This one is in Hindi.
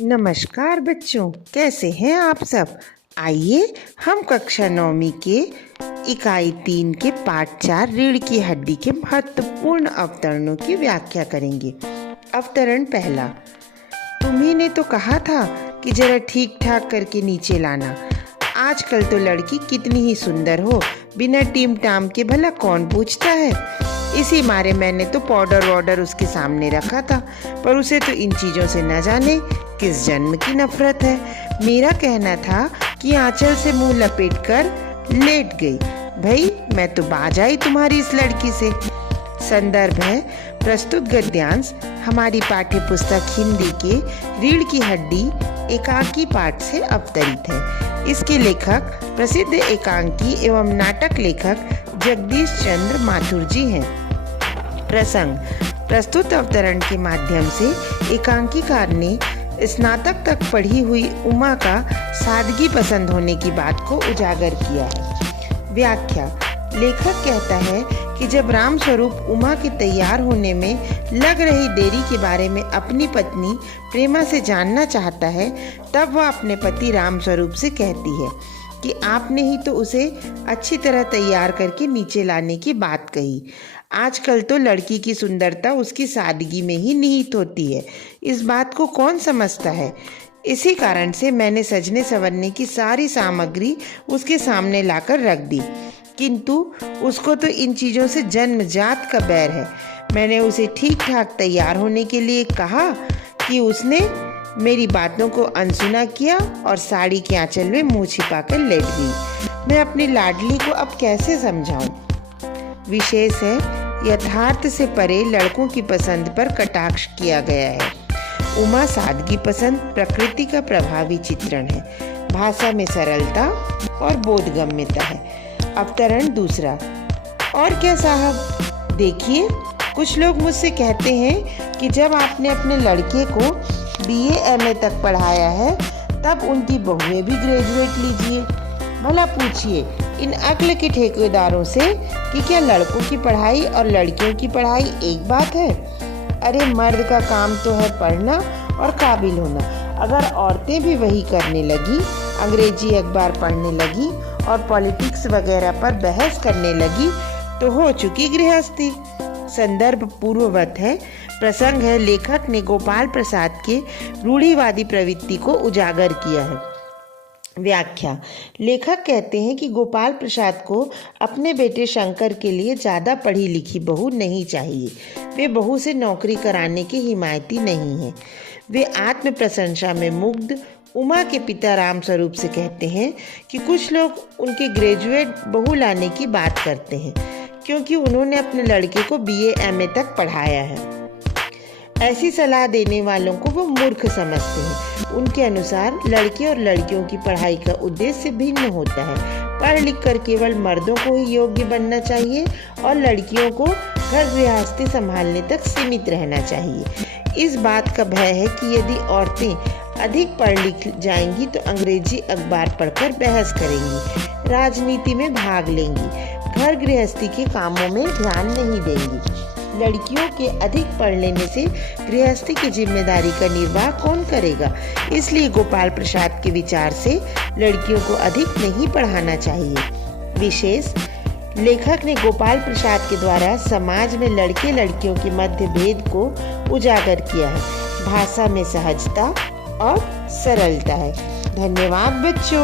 नमस्कार बच्चों, कैसे हैं आप सब। आइए हम कक्षा 9वीं के इकाई 3 के पाठ 4 रीढ़ की हड्डी के महत्वपूर्ण अवतरणों की व्याख्या करेंगे। अवतरण पहला। तुम्ही ने तो कहा था कि जरा ठीक ठाक करके नीचे लाना। आजकल तो लड़की कितनी ही सुंदर हो, बिना टीम टाम के भला कौन पूछता है। इसी मारे मैंने तो पाउडर वाउडर उसके सामने रखा था, पर उसे तो इन चीज़ों से न जाने किस जन्म की नफरत है। मेरा कहना था कि आंचल से मुंह लपेट कर लेट गई। भाई मैं तो बाज आई तुम्हारी इस लड़की से। संदर्भ है प्रस्तुत गद्यांश हमारी पाठ्य पुस्तक हिंदी के रीढ़ की हड्डी एकांकी पाठ से अवतरित है। इसके लेखक प्रसिद्ध एकांकी एवं नाटक लेखक जगदीश चंद्र माथुर जी हैं। प्रसंग। प्रस्तुत अवतरण के माध्यम से एकांकीकार ने स्नातक तक पढ़ी हुई उमा का सादगी पसंद होने की बात को उजागर किया है। व्याख्या। लेखक कहता है कि जब राम स्वरूप उमा के तैयार होने में लग रही देरी के बारे में अपनी पत्नी प्रेमा से जानना चाहता है, तब वह अपने पति राम स्वरूप से कहती है कि आपने ही तो उसे अच्छी तरह तैयार करके नीचे लाने की बात कही। आजकल तो लड़की की सुंदरता उसकी सादगी में ही निहित होती है। इस बात को कौन समझता है। इसी कारण से मैंने सजने संवरने की सारी सामग्री उसके सामने लाकर रख दी, किंतु उसको तो इन चीज़ों से जन्मजात का बैर है। मैंने उसे ठीक ठाक तैयार होने के लिए कहा कि उसने मेरी बातों को अनसुना किया और साड़ी के आंचल में मुंह छिपाकर लेट गई। मैं अपनी लाडली को अब कैसे समझाऊं। विशेष है यथार्थ से परे लड़कों की पसंद पर कटाक्ष किया गया है। उमा सादगी पसंद प्रकृति का प्रभावी चित्रण है। भाषा में सरलता और बोधगम्यता है। अवतरण दूसरा। और क्या साहब, देखिए कुछ लोग मुझसे कहते हैं कि जब आपने अपने लड़के को BA MA तक पढ़ाया है, तब उनकी बहुएं भी ग्रेजुएट लीजिए। भला पूछिए इन अक्ल के ठेकेदारों से कि क्या लड़कों की पढ़ाई और लड़कियों की पढ़ाई एक बात है। अरे मर्द का काम तो है पढ़ना और काबिल होना। अगर औरतें भी वही करने लगी, अंग्रेजी अखबार पढ़ने लगी और पॉलिटिक्स वगैरह पर बहस करने लगी, तो हो चुकी गृहस्थी। संदर्भ पूर्ववत है। प्रसंग है लेखक ने गोपाल प्रसाद के रूढ़िवादी प्रवृत्ति को उजागर किया है। व्याख्या। लेखक कहते हैं कि गोपाल प्रसाद को अपने बेटे शंकर के लिए ज़्यादा पढ़ी लिखी बहू नहीं चाहिए। वे बहू से नौकरी कराने के हिमायती नहीं हैं। वे आत्म प्रशंसा में मुग्ध उमा के पिता राम स्वरूप से कहते हैं कि कुछ लोग उनके ग्रेजुएट बहू लाने की बात करते हैं, क्योंकि उन्होंने अपने लड़के को BA MA तक पढ़ाया है। ऐसी सलाह देने वालों को वो मूर्ख समझते हैं। उनके अनुसार लड़के और लड़कियों की पढ़ाई का उद्देश्य भिन्न होता है। पढ़ लिख कर केवल मर्दों को ही योग्य बनना चाहिए और लड़कियों को घर गृहस्थी संभालने तक सीमित रहना चाहिए। इस बात का भय है कि यदि औरतें अधिक पढ़ लिख जाएंगी तो अंग्रेजी अखबार पढ़कर बहस करेंगी, राजनीति में भाग लेंगी, घर गृहस्थी के कामों में ध्यान नहीं देंगी। लड़कियों के अधिक पढ़ लेने से गृहस्थी की जिम्मेदारी का निर्वाह कौन करेगा। इसलिए गोपाल प्रसाद के विचार से लड़कियों को अधिक नहीं पढ़ाना चाहिए। विशेष लेखक ने गोपाल प्रसाद के द्वारा समाज में लड़के लड़कियों के मध्य भेद को उजागर किया है। भाषा में सहजता और सरलता है। धन्यवाद बच्चों।